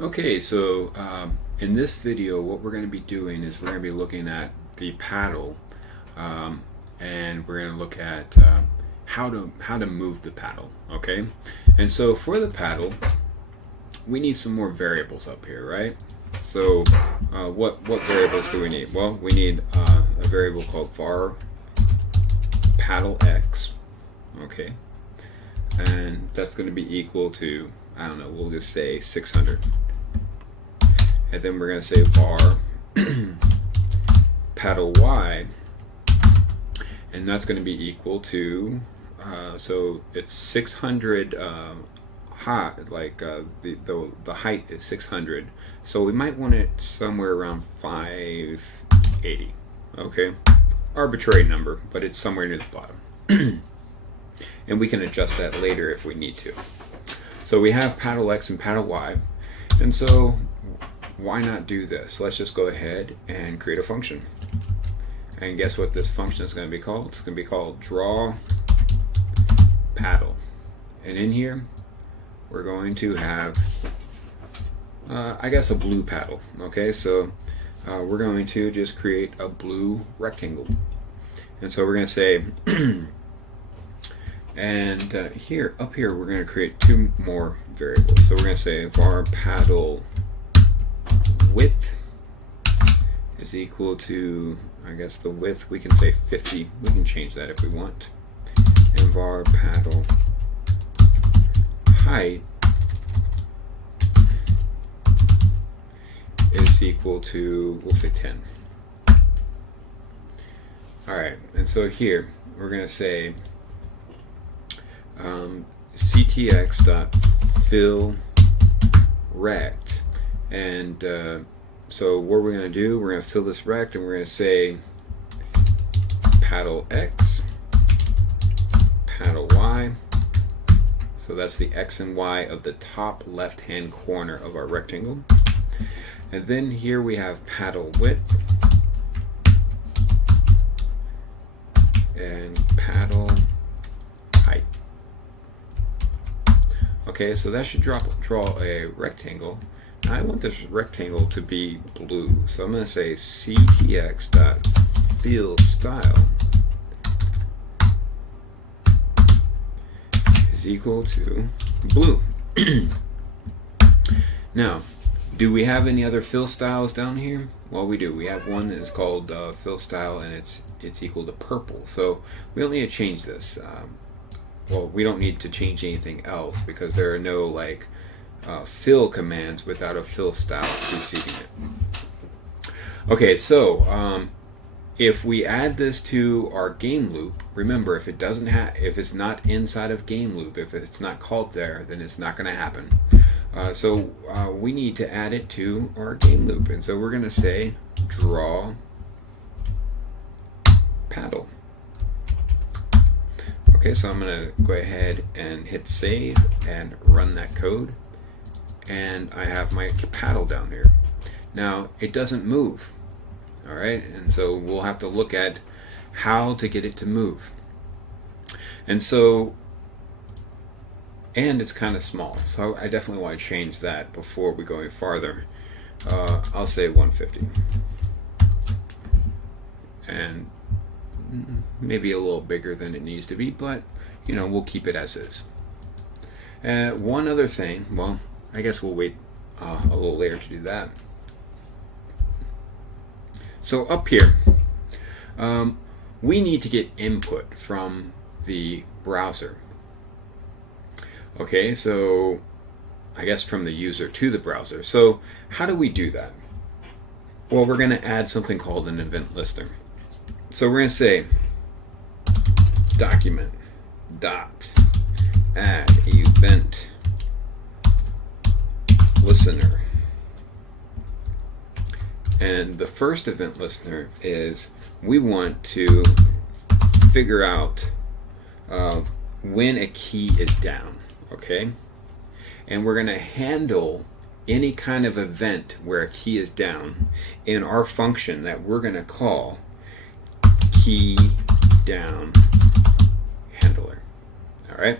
Okay, so in this video, what we're going to be doing is we're going to be looking at the paddle, and we're going to look at how to move the paddle. Okay, and so for the paddle, we need some more variables up here, right? So what variables do we need? Well, we need a variable called var paddle x. Okay, and that's going to be equal to, I don't know, we'll just say 600. And then we're going to say var paddle y, and that's going to be equal to, so it's 600 high, like the height is 600, so we might want it somewhere around 580. Okay, arbitrary number, but it's somewhere near the bottom. And we can adjust that later if we need to. So we have paddle x and paddle y, and so why not do this? Let's just go ahead and create a function. And guess what this function is going to be called? It's going to be called draw paddle. And in here, we're going to have, I guess, a blue paddle. Okay, so we're going to just create a blue rectangle. And so we're going to say, and up here, we're going to create two more variables. So we're going to say var paddle width is equal to, I guess the width, we can say 50. We can change that if we want. And var paddle height is equal to, we'll say 10. Alright, and so here we're going to say ctx.fill rect, and so what we're going to do, we're going to fill this rect, and we're going to say paddle x, paddle y. So that's the x and y of the top left hand corner of our rectangle. And then here we have paddle width and paddle height. Okay, so that should draw a rectangle. Now I want this rectangle to be blue, so I'm going to say ctx.fill style is equal to blue. Now, do we have any other fill styles down here? Well, we do. We have one that is called fill style, and it's equal to purple. So we don't need to change this. Well, we don't need to change anything else because there are no like fill commands without a fill style preceding it. Okay, so if we add this to our game loop, remember, if it's not inside of game loop, if it's not called there, then it's not going to happen. So we need to add it to our game loop, and so we're going to say draw paddle. Okay, so I'm going to go ahead and hit save and run that code, and I have my paddle down here. Now it doesn't move. Alright, and so we'll have to look at how to get it to move. And so, and it's kind of small, so I definitely want to change that before we go any farther. I'll say 150. And maybe a little bigger than it needs to be, but you know, we'll keep it as is. One other thing, well, I guess we'll wait a little later to do that. So up here, we need to get input from the browser. Okay, so I guess from the user to the browser. So how do we do that? Well, we're going to add something called an event listener. So we're going to say document dot add event listener. And the first event listener is we want to figure out when a key is down, okay? And we're going to handle any kind of event where a key is down in our function that we're going to call key down handler. All right?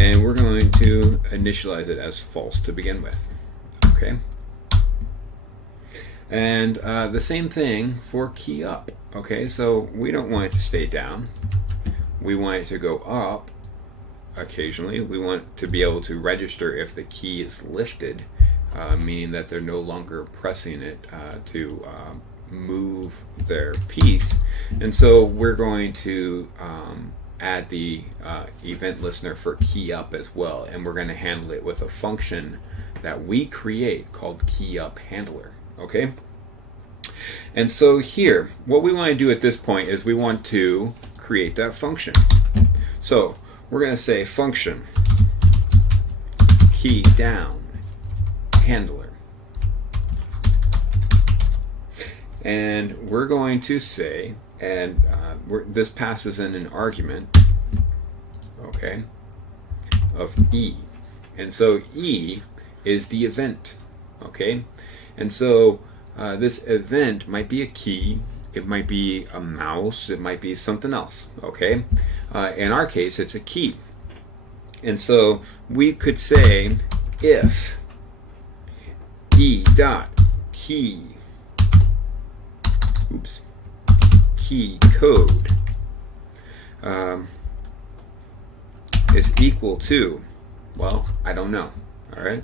and we're going to initialize it as false to begin with. Okay. And the same thing for key up. Okay, so we don't want it to stay down. We want it to go up occasionally. We want to be able to register if the key is lifted, meaning that they're no longer pressing it to move their piece. And so we're going to add the event listener for key up as well, and we're going to handle it with a function that we create called key up handler. Okay, and so here what we want to do at this point is we want to create that function. So we're going to say function key down handler, and we're going to say, and this passes in an argument, okay, of E, and so E is the event. Okay, and so this event might be a key, it might be a mouse, it might be something else. Okay, in our case it's a key, and so we could say if E dot key key code is equal to, well, I don't know. All right,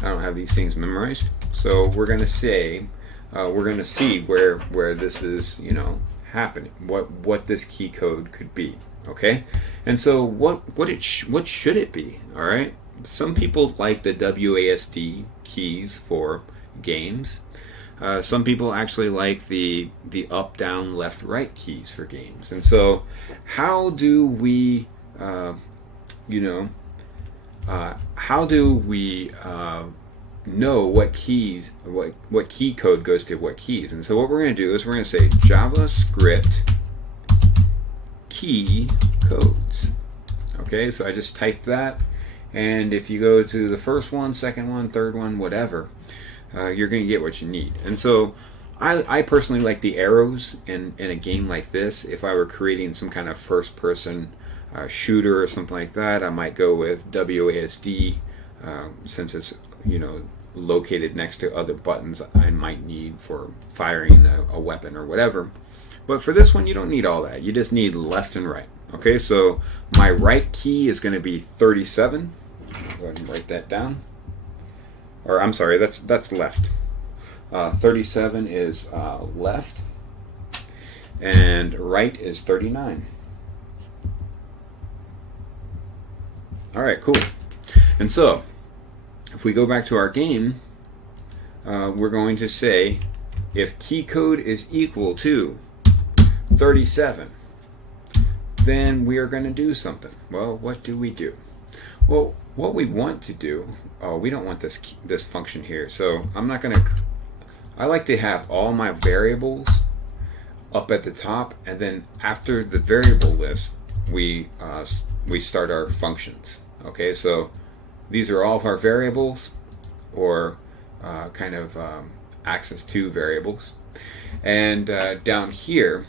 I don't have these things memorized, so we're going to say we're going to see where this is, you know, happening, what this key code could be. Okay, and so what should it be? All right, some people like the WASD keys for games. Some people actually like the up, down, left, right keys for games. And so how do we how do we know what keys, what key code goes to what keys? And so what we're going to do is we're going to say JavaScript Key Codes. Okay, so I just typed that, and if you go to the first one, second one, third one, whatever, you're going to get what you need. And so I personally like the arrows in a game like this. If I were creating some kind of first person shooter or something like that, I might go with WASD, since it's, you know, located next to other buttons I might need for firing a weapon or whatever. But for this one, you don't need all that. You just need left and right. Okay, so my right key is going to be 37. I'll go ahead and write that down. Or I'm sorry, that's left. 37 is left, and right is 39. All right, cool. And so if we go back to our game, we're going to say if key code is equal to 37, then we are going to do something. Well, what do we do? Well, what we want to do, we don't want this function here, so I'm not going to, I like to have all my variables up at the top, and then after the variable list, we start our functions. Okay, so these are all of our variables, or kind of access to variables, and down here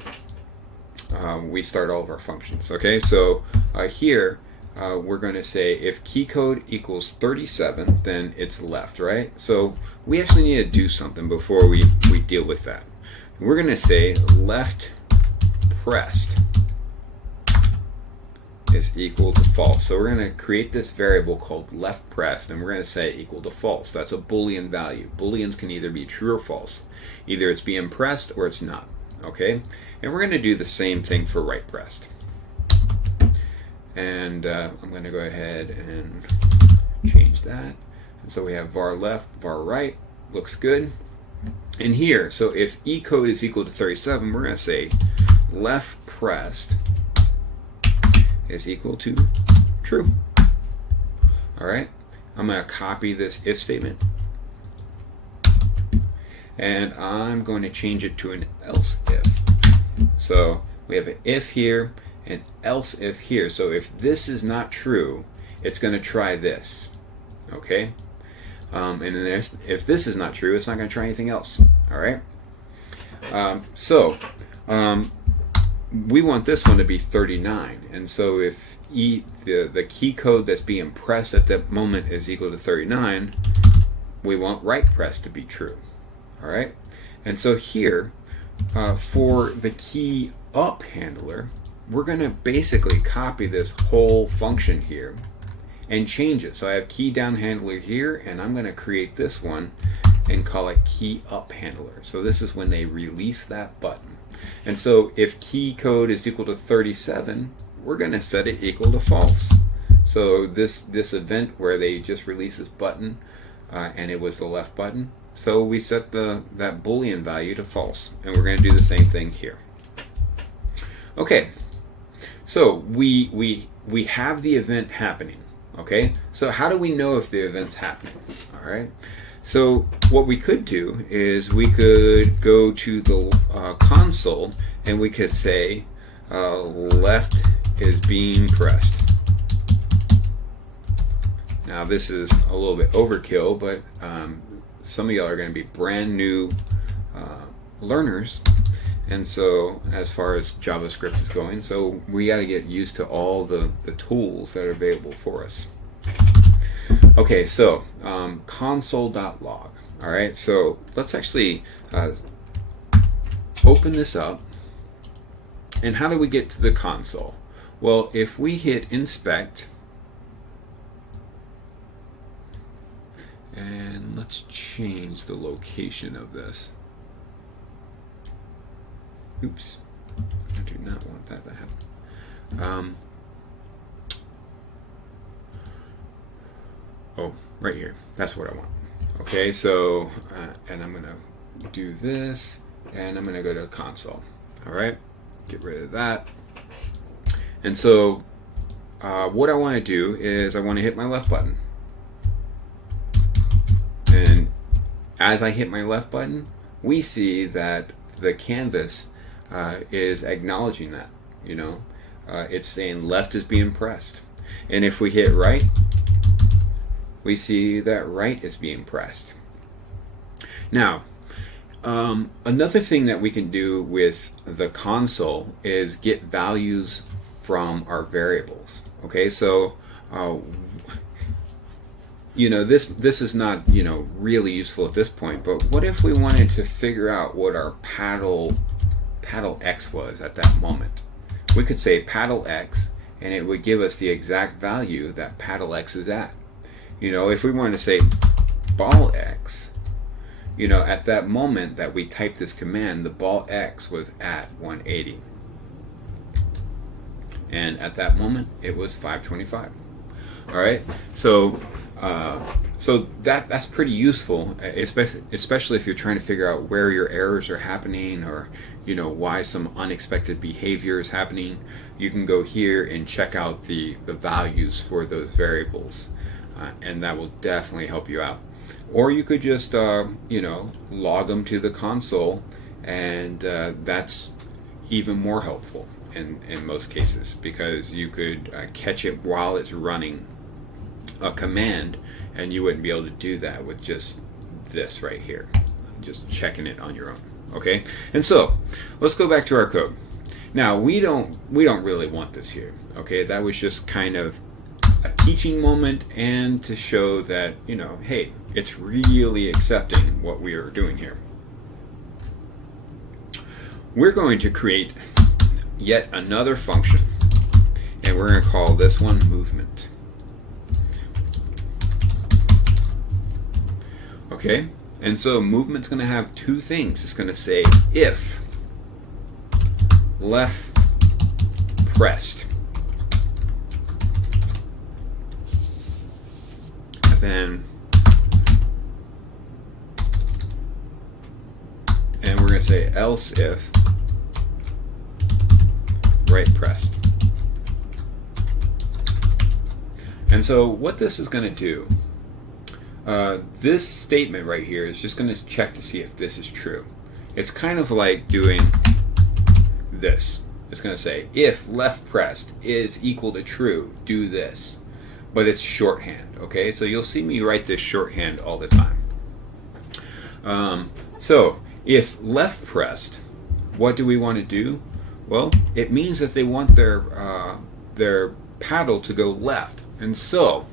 we start all of our functions. Okay, so here we're going to say if key code equals 37, then it's left, right? So we actually need to do something before we deal with that. We're going to say left pressed is equal to false. So we're going to create this variable called left pressed, and we're going to say equal to false. That's a Boolean value. Booleans can either be true or false. Either it's being pressed or it's not. Okay, and we're going to do the same thing for right pressed. And I'm going to go ahead and change that. And so we have var left, var right. Looks good. And here, so if E code is equal to 37, we're going to say left pressed is equal to true. All right, I'm going to copy this if statement, and I'm going to change it to an else if. So we have an if here and else if here. So if this is not true, it's going to try this. Okay, and then if this is not true, it's not going to try anything else. All right. we want this one to be 39. And so if the key code that's being pressed at that moment is equal to 39, we want write press to be true. All right. And so here, for the key up handler, we're going to basically copy this whole function here and change it. So I have key down handler here, and I'm going to create this one and call it key up handler. So this is when they release that button. And so if key code is equal to 37, we're going to set it equal to false. So this event where they just release this button and it was the left button, so we set that Boolean value to false, and we're going to do the same thing here. Okay, so we have the event happening. Okay, so how do we know if the event's happening? All right, so what we could do is we could go to the console and we could say left is being pressed. Now this is a little bit overkill, but some of y'all are going to be brand new learners, and so as far as JavaScript is going, so we got to get used to all the tools that are available for us. Okay, so console.log. All right, so let's actually open this up. And how do we get to the console? Well, if we hit inspect, and let's change the location of this. Oops, I do not want that to happen. Oh, right here. That's what I want. Okay, so, and I'm going to do this, and I'm going to go to console. All right, get rid of that. And so, what I want to do is I want to hit my left button. And as I hit my left button, we see that the canvas is acknowledging that, you know, it's saying left is being pressed. And if we hit right, we see that right is being pressed. Now, another thing that we can do with the console is get values from our variables. Okay, so you know, this is not, you know, really useful at this point, but what if we wanted to figure out what our paddle x was at that moment? We could say paddle x, and it would give us the exact value that paddle x is at. You know, if we wanted to say ball x, you know, at that moment that we typed this command, the ball x was at 180. And at that moment, it was 525. All right, so that's pretty useful, especially if you're trying to figure out where your errors are happening, or you know, why some unexpected behavior is happening. You can go here and check out the values for those variables, and that will definitely help you out. Or you could just you know, log them to the console, and that's even more helpful in most cases, because you could catch it while it's running a command, and you wouldn't be able to do that with just this right here, just checking it on your own. Okay, and so let's go back to our code. Now we don't really want this here. Okay, that was just kind of a teaching moment, and to show that, you know, hey, it's really accepting what we are doing here. We're going to create yet another function, and we're going to call this one movement. Okay, and so movement's going to have two things. It's going to say if left pressed, and we're going to say else if right pressed. And so what this is going to do, this statement right here is just going to check to see if this is true. It's kind of like doing this. It's going to say if left pressed is equal to true, do this. But it's shorthand, okay? So you'll see me write this shorthand all the time. So if left pressed, what do we want to do? Well, it means that they want their paddle to go left. And so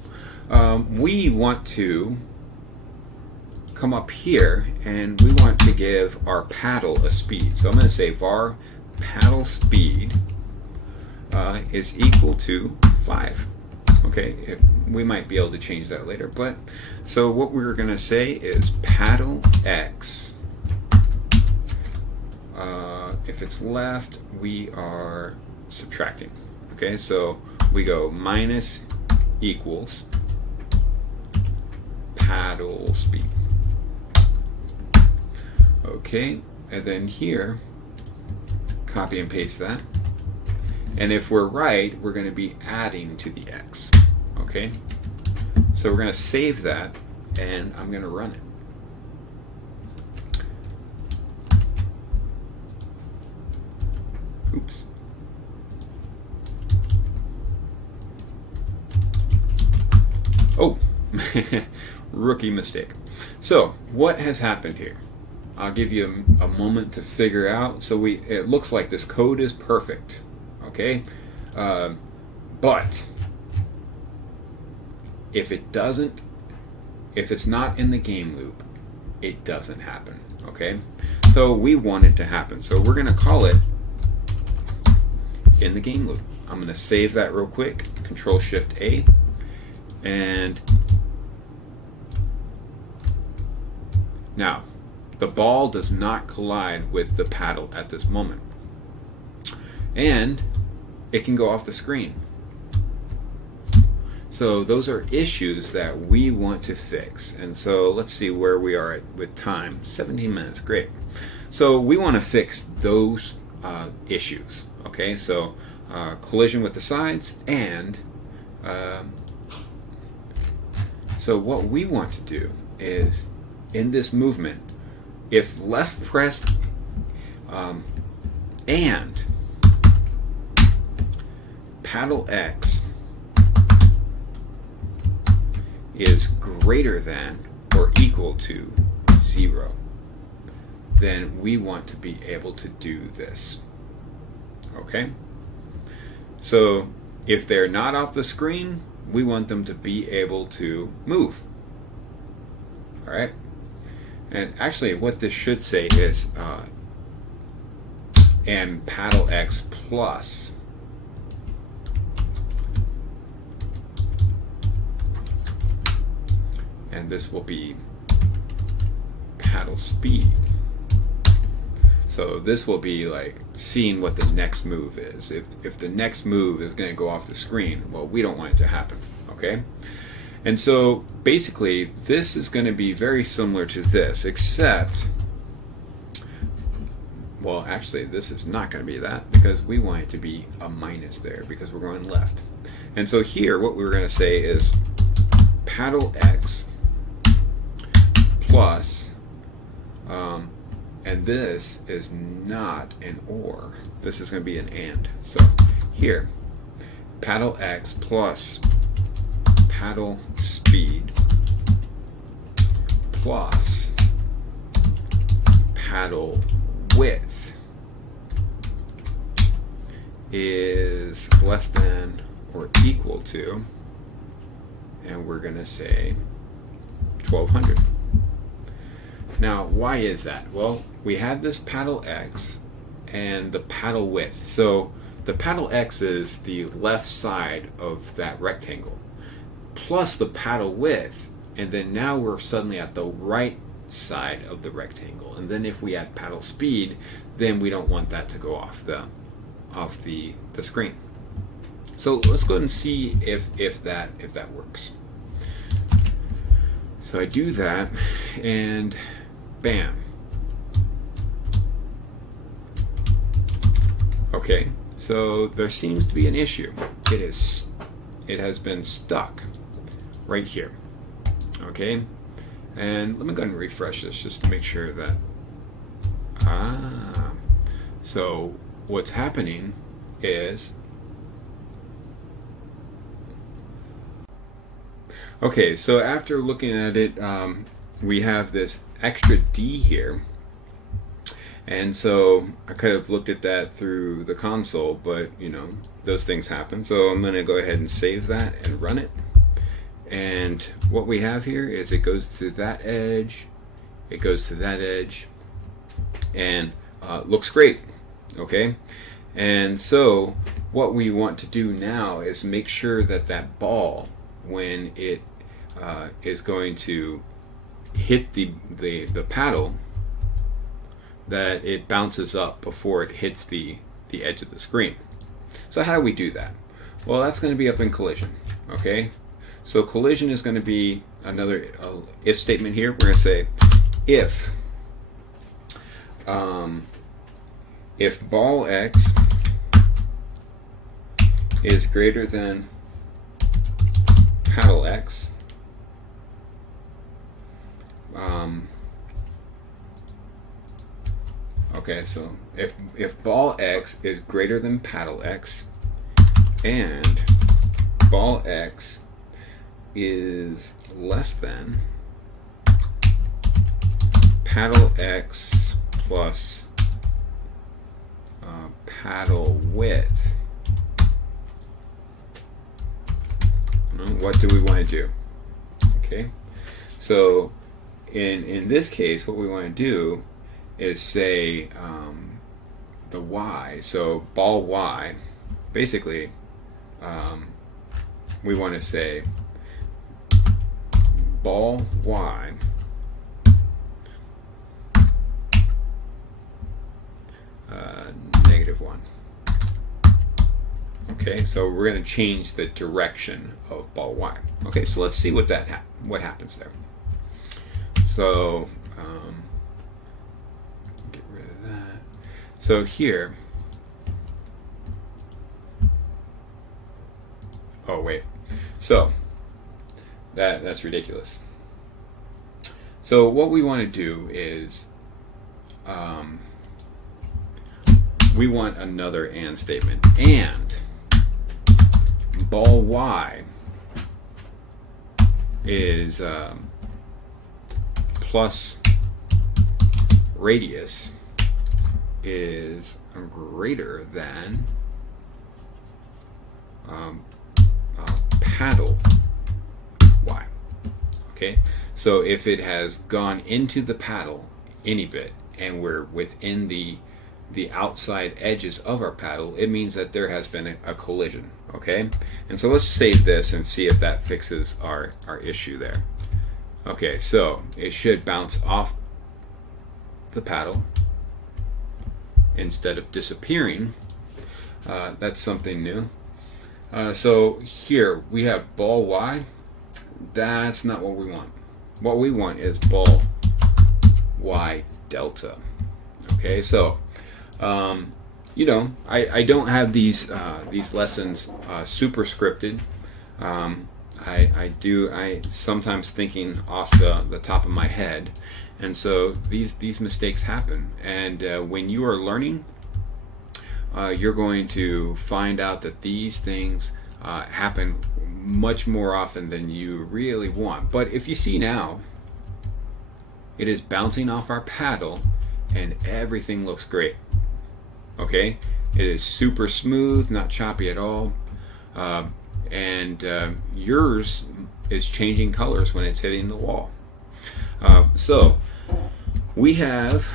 we want to come up here and we want to give our paddle a speed. So I'm going to say var paddle speed is equal to 5. Okay, we might be able to change that later, but so what we're going to say is paddle x. If it's left, we are subtracting. Okay, so we go minus equals paddle speed. Okay, and then here, copy and paste that. And if we're right, we're going to be adding to the x. Okay, so we're going to save that, and I'm going to run it. Oops. Oh, rookie mistake. So what has happened here? I'll give you a moment to figure out. So it looks like this code is perfect. Okay, but if it's not in the game loop, it doesn't happen. Okay, so we want it to happen. So we're going to call it in the game loop. I'm going to save that real quick. Control-Shift-A, and now the ball does not collide with the paddle at this moment, and it can go off the screen. So those are issues that we want to fix. And so let's see where we are at with time. 17 minutes, great. So we want to fix those issues. Okay, so collision with the sides, and so what we want to do is in this movement, if left pressed and paddle X is greater than or equal to 0, then we want to be able to do this. Okay? So if they're not off the screen, we want them to be able to move. Alright? And actually what this should say is and paddle X plus and this will be paddle speed. So this will be like seeing what the next move is. If the next move is going to go off the screen, well, we don't want it to happen. Okay? And so basically this is going to be very similar to this, except, well, actually this is not going to be that, because we want it to be a minus there because we're going left. And so here what we're going to say is paddle X plus and this is not an or, this is going to be an and. So here, paddle X plus paddle speed plus paddle width is less than or equal to, and we're going to say 1200. Now, why is that? Well, we have this paddle X and the paddle width. So the paddle X is the left side of that rectangle, plus the paddle width, and then now we're suddenly at the right side of the rectangle. And then if we add paddle speed, then we don't want that to go off the screen. So let's go ahead and see if that works. So I do that, and bam. Okay, so there seems to be an issue. It has been stuck right here. Okay, and let me go ahead and refresh this just to make sure that so what's happening is, okay, so after looking at it, we have this extra D here, And so I could have looked at that through the console, but those things happen. So I'm going to go ahead and save that and run it. And what we have here is it goes to that edge, it goes to that edge, and looks great. Okay, and so what we want to do now is make sure that that ball, when it is going to hit the paddle, that it bounces up before it hits the edge of the screen. So how do we do that? Well, that's going to be up in collision. Okay, so collision is going to be another if statement here. We're going to say if ball X is greater than paddle X, okay, so if ball X is greater than paddle X and ball X is less than paddle X plus paddle width, what do we want to do? Okay, so in this case, what we want to do is say the Y. So ball Y, basically, we want to say ball Y -1. Okay, so we're going to change the direction of ball Y. Okay, so let's see what what happens there. So get rid of that. So here, oh wait, so that's ridiculous. So what we want to do is we want another and statement, and ball Y is plus radius is greater than paddle Y. Okay, so if it has gone into the paddle any bit and we're within the outside edges of our paddle, it means that there has been a collision. Okay, and so let's save this and see if that fixes our issue there. Okay, so it should bounce off the paddle instead of disappearing. That's something new. So here we have ball Y. That's not what we want. What we want is ball Y delta. Okay, so I don't have these lessons super scripted. I sometimes thinking off the top of my head, and so these mistakes happen. And when you are learning, you're going to find out that these things happen much more often than you really want. But if you see now, it is bouncing off our paddle, and everything looks great. Okay, it is super smooth, not choppy at all, and yours is changing colors when it's hitting the wall. So we have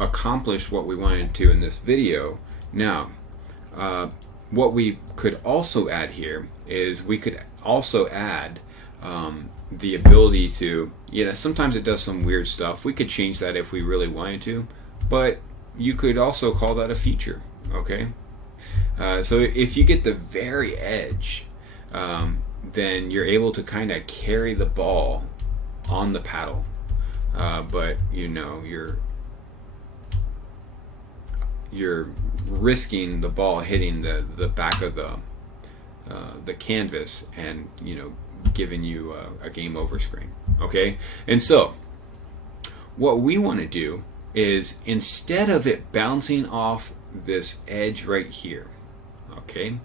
accomplished what we wanted to in this video. Now, what we could also add here is we could also add the ability to, sometimes it does some weird stuff. We could change that if we really wanted to, but you could also call that a feature. Okay, so if you get the very edge, then you're able to kind of carry the ball on the paddle, but you're risking the ball hitting the back of the canvas and giving you a game over screen. Okay, and so what we want to do is, instead of it bouncing off this edge right here, okay,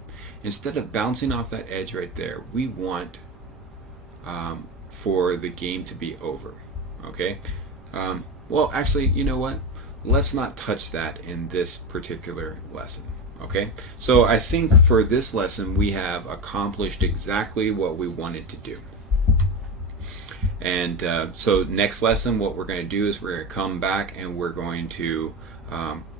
instead of bouncing off that edge right there, we want for the game to be over. Okay. Well, actually, you know what? Let's not touch that in this particular lesson. Okay. So I think for this lesson we have accomplished exactly what we wanted to do. And so next lesson, what we're going to do is we're going to come back and we're going to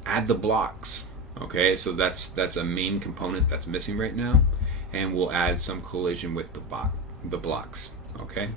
add the blocks. Okay, so that's a main component that's missing right now, and we'll add some collision with the blocks. Okay.